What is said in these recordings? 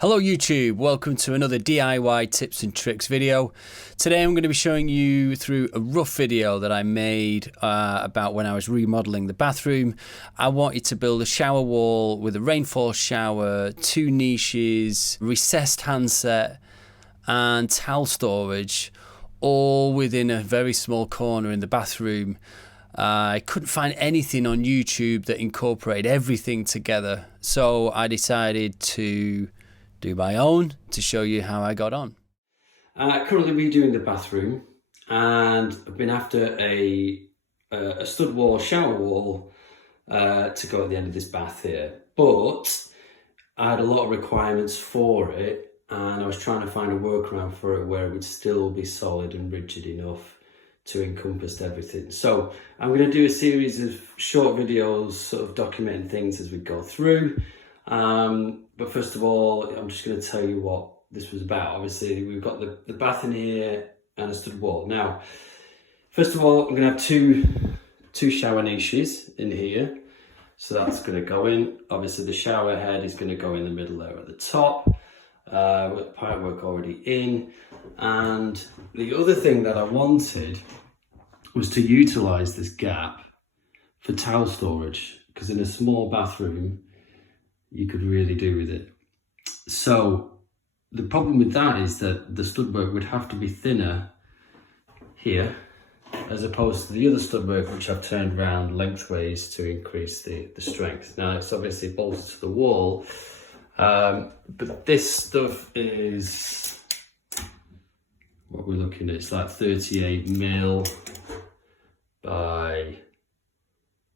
Hello YouTube, welcome to another DIY tips and tricks video. Today I'm going to be showing you through a rough video that I made about when I was remodeling the bathroom. I wanted to build a shower wall with a rainfall shower, 2 niches, recessed handset and towel storage, all within a very small corner in the bathroom. I couldn't find anything on YouTube that incorporated everything together, so I decided to do my own to show you how I got on. Currently redoing the bathroom, and I've been after a stud wall, shower wall to go at the end of this bath here, but I had a lot of requirements for it and I was trying to find a workaround for it where it would still be solid and rigid enough to encompass everything. So I'm going to do a series of short videos sort of documenting things as we go through. But first of all, I'm just going to tell you what this was about. Obviously, we've got the bath in here and a stud wall. Now, first of all, I'm going to have two shower niches in here. So that's going to go in. Obviously, the shower head is going to go in the middle there at the top. With pipework already in. And the other thing that I wanted was to utilise this gap for towel storage, because in a small bathroom, you could really do with it. So the problem with that is that the stud work would have to be thinner here, as opposed to the other stud work which I've turned around lengthways to increase the strength. Now it's obviously bolted to the wall, but this stuff is, what we're looking at, it's like 38mm by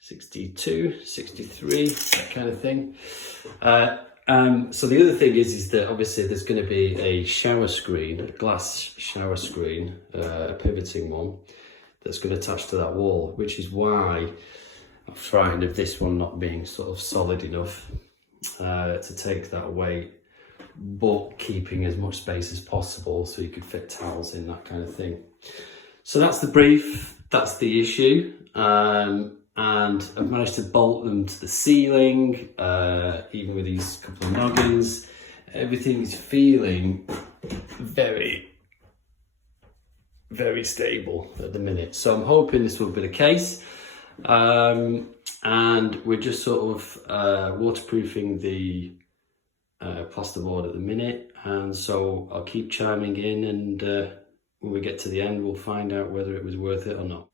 62, 63, that kind of thing. So the other thing is that obviously there's going to be a shower screen, a glass shower screen, a pivoting one, that's going to attach to that wall, which is why I'm frightened of this one not being sort of solid enough to take that weight, but keeping as much space as possible so you could fit towels in, that kind of thing. So that's the brief, that's the issue. And I've managed to bolt them to the ceiling, even with these couple of noggins. Everything is feeling very, very stable at the minute. So I'm hoping this will be the case. And we're just sort of waterproofing the plasterboard at the minute. And so I'll keep chiming in, and when we get to the end, we'll find out whether it was worth it or not.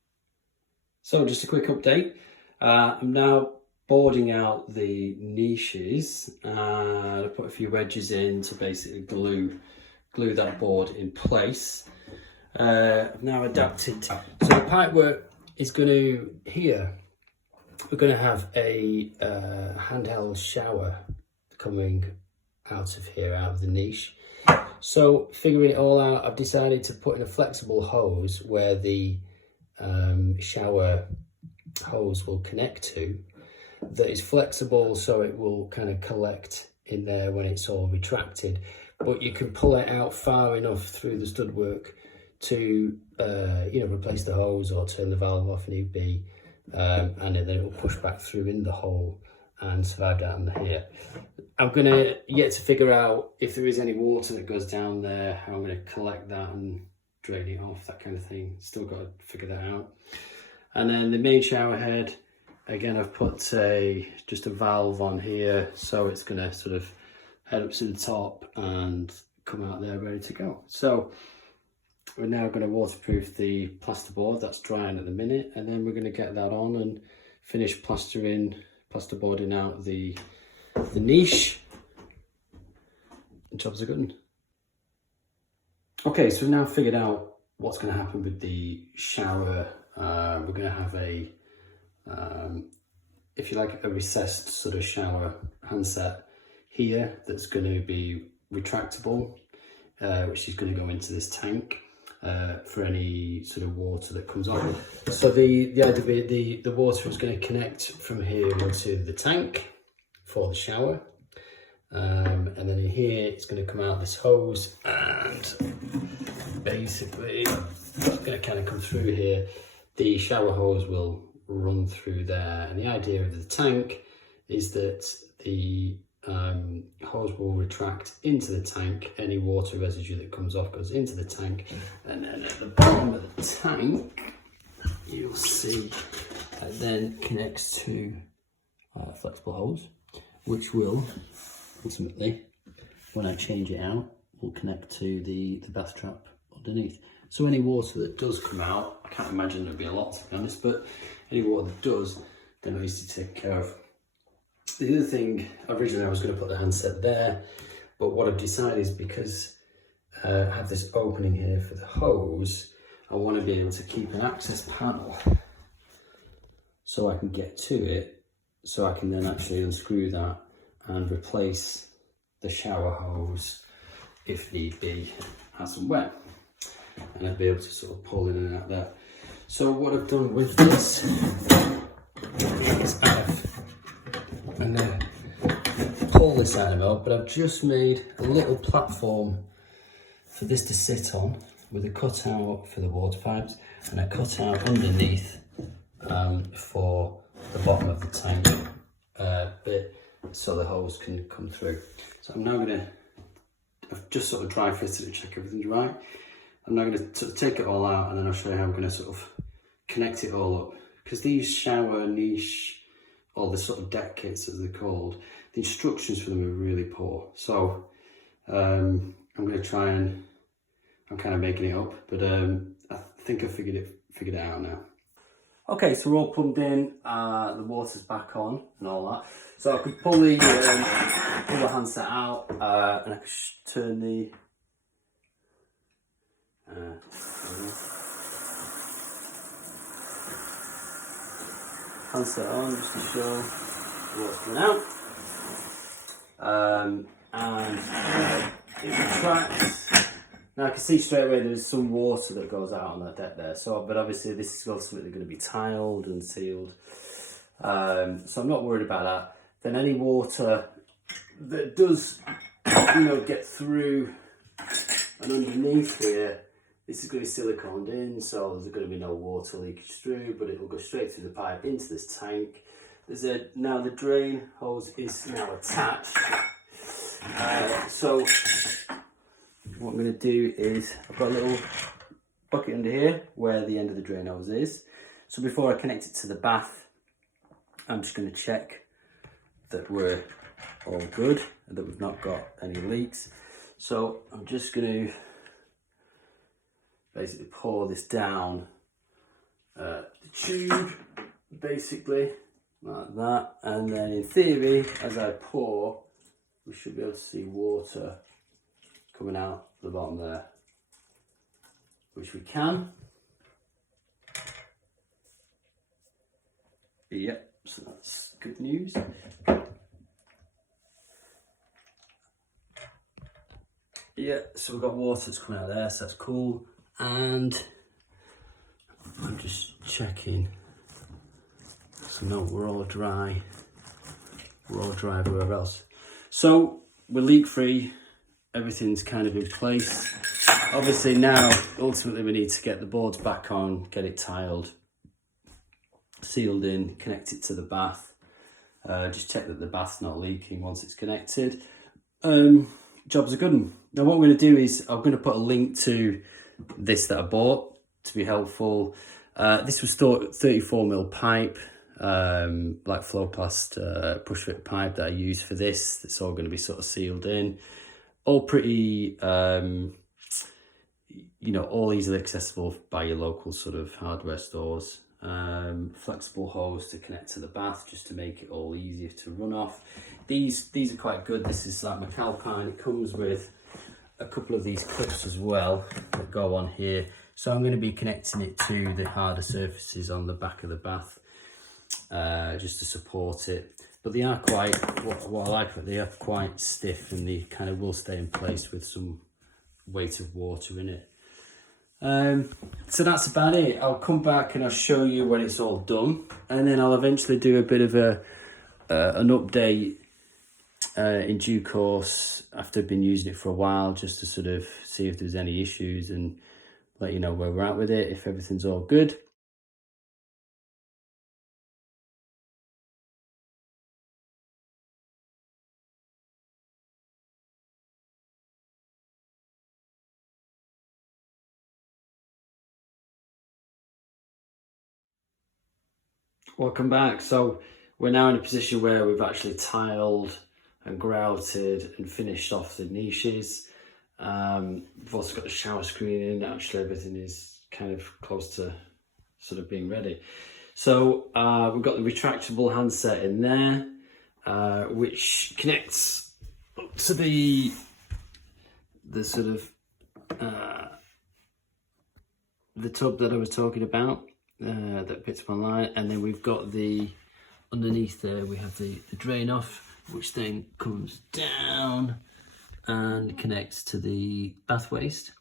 So just a quick update. I'm now boarding out the niches. I put a few wedges in to basically glue that board in place. I've now adapted. So the pipework is going to, here, we're going to have a handheld shower coming out of here, out of the niche. So figuring it all out, I've decided to put in a flexible hose where the shower hose will connect to, that is flexible, so it will kind of collect in there when it's all retracted, but you can pull it out far enough through the stud work to replace the hose or turn the valve off if need be, and then it will push back through in the hole and survive down here. I'm gonna yet to figure out if there is any water that goes down there, how I'm gonna collect that and drain it off, that kind of thing. Still got to figure that out. And then the main shower head, again, I've put just a valve on here, so it's going to sort of head up to the top and come out there ready to go. So we're now going to waterproof the plasterboard, that's drying at the minute, and then we're going to get that on and finish plasterboarding out the niche. Job's a good one. Okay, so we've now figured out what's going to happen with the shower. We're going to have a, if you like, a recessed sort of shower handset here that's going to be retractable, which is going to go into this tank for any sort of water that comes off. So the idea, the water is going to connect from here into the tank for the shower. And then in here, it's going to come out this hose, and basically it's going to kind of come through here. The shower hose will run through there, and the idea of the tank is that the hose will retract into the tank. Any water residue that comes off goes into the tank, and then at the bottom of the tank you'll see it then connects to a flexible hose, which will ultimately, when I change it out, will connect to the bath trap underneath. So any water that does come out, I can't imagine there'll be a lot to be honest, but any water that does, then I used to take care of. The other thing, originally I was going to put the handset there, but what I've decided is because I have this opening here for the hose, I want to be able to keep an access panel so I can get to it, so I can then actually unscrew that and replace the shower hose if need be as and when. And I'd be able to sort of pull in and out there. So what I've done with this is I'm going to pull this out of, but I've just made a little platform for this to sit on with a cutout for the water pipes and a cutout underneath for the bottom of the tank bit so the hose can come through. So I'm now going to, I've just sort of dry fitted it, check everything's right. I'm now going to sort of take it all out and then I'll show you how I'm going to sort of connect it all up. Because these shower niche, or the sort of deck kits as they're called, the instructions for them are really poor. So I'm going to try and, I'm kind of making it up, but I think I figured it out now. Okay, so we're all plumbed in, the water's back on and all that. So I could pull the handset out and I could turn the handset on just to show what's coming out. And it retracts. Now I can see straight away there's some water that goes out on that deck there. So, but obviously this is ultimately going to be tiled and sealed. So I'm not worried about that. Then any water that does, get through and underneath here, this is going to be siliconed in, so there's going to be no water leakage through, but it will go straight through the pipe into this tank. Now the drain hose is now attached. So what I'm going to do is, I've got a little bucket under here where the end of the drain hose is. So before I connect it to the bath, I'm just going to check that we're all good and that we've not got any leaks. So I'm just going to basically pour this down the tube, basically like that, and then in theory, as I pour, we should be able to see water coming out the bottom there, which we can. Yep, so that's good news. Yeah, so we've got water that's coming out there, so that's cool. And I'm just checking. So no, we're all dry. We're all dry everywhere else. So we're leak free. Everything's kind of in place. Obviously now, ultimately we need to get the boards back on, get it tiled, sealed in, connect it to the bath. Just check that the bath's not leaking once it's connected. Job's a good one. Now what I'm going to do is I'm going to put a link to this that I bought to be helpful. This was 34mm pipe, like Flowplast push fit pipe that I use for this. It's all going to be sort of sealed in, all pretty, all easily accessible by your local sort of hardware stores. Flexible hose to connect to the bath just to make it all easier to run off. These are quite good. This is like McAlpine. It comes with a couple of these clips as well that go on here. So I'm going to be connecting it to the harder surfaces on the back of the bath just to support it. But they are quite, what I like about it, they are quite stiff and they kind of will stay in place with some weight of water in it. So that's about it. I'll come back and I'll show you when it's all done, and then I'll eventually do a bit of an update in due course after I've been using it for a while, just to sort of see if there's any issues and let you know where we're at with it, if everything's all good. Welcome back. So we're now in a position where we've actually tiled and grouted and finished off the niches. We've also got the shower screen in. Actually everything is kind of close to sort of being ready. So we've got the retractable handset in there, which connects up to the sort of the tub that I was talking about, that picked up online. And then we've got the, underneath there we have the drain off, which then comes down and connects to the bath waste.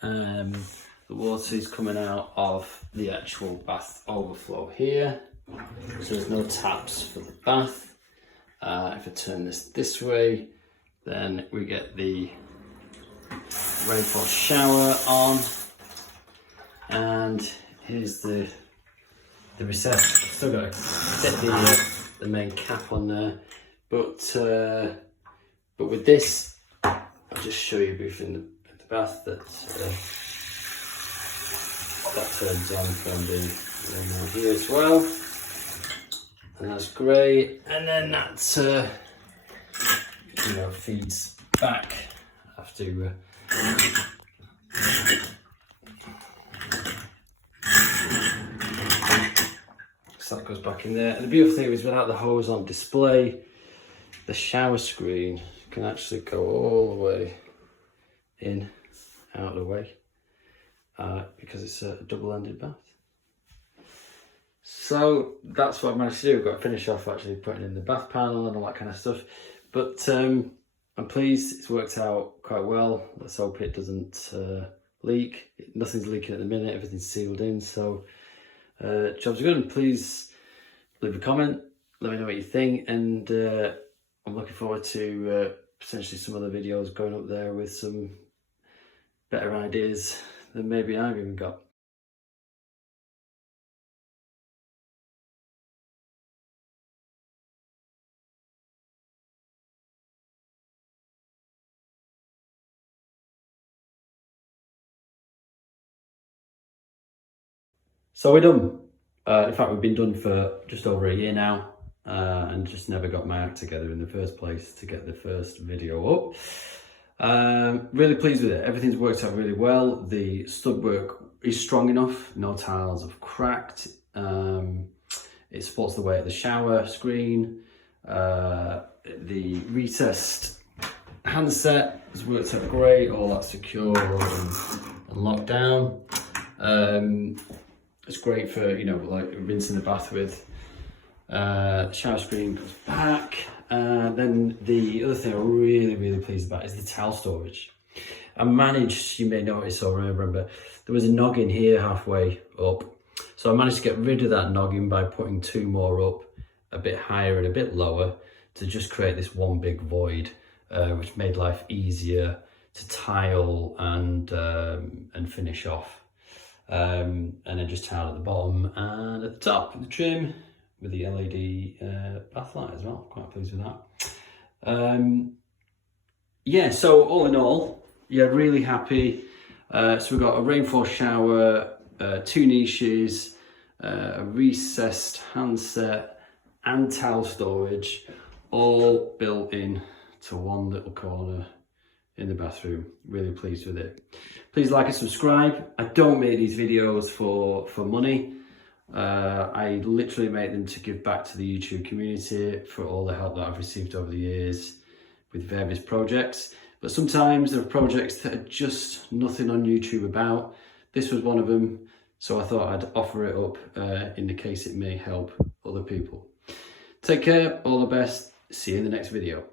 The water is coming out of the actual bath overflow here, so there's no taps for the bath. If I turn this way, then we get the Rainfall Shower on, and here's the recess. Still got to set the main cap on there, but with this, I'll just show you briefly in the bath that that turns on from the here as well, and that's great. And then that feeds back after so that goes back in there. And the beautiful thing is, without the hose on display, the shower screen can actually go all the way in, out of the way, because it's a double-ended bath. So that's what I managed to do. We've got to finish off actually putting in the bath panel and all that kind of stuff. But I'm pleased it's worked out quite well. Let's hope it doesn't leak. Nothing's leaking at the minute, everything's sealed in, so jobs are good. And please leave a comment, let me know what you think, and I'm looking forward to potentially some other videos going up there with some better ideas than maybe I've even got. So we're done. In fact, we've been done for just over a year now, and just never got my act together in the first place to get the first video up. Really pleased with it. Everything's worked out really well. The stud work is strong enough. No tiles have cracked. It supports the weight of the shower screen. The recessed handset has worked out great. All that's secure and locked down. It's great for, like rinsing the bath with. The shower screen goes back. Then the other thing I'm really pleased about is the towel storage. I managed, you may notice or remember, there was a noggin here halfway up. So I managed to get rid of that noggin by putting two more up, a bit higher and a bit lower, to just create this one big void, which made life easier to tile and finish off. And then just tile at the bottom and at the top, the trim with the LED bath light as well. Quite pleased with that. Yeah, so all in all, yeah, really happy. So we've got a Rainfall Shower, two niches, a recessed handset and towel storage, all built in to one little corner in the bathroom. Really pleased with it. Please like and subscribe. I don't make these videos for money. I literally make them to give back to the YouTube community for all the help that I've received over the years with various projects. But sometimes there are projects that are just nothing on YouTube about. This was one of them, so I thought I'd offer it up in the case it may help other people. Take care, all the best. See you in the next video.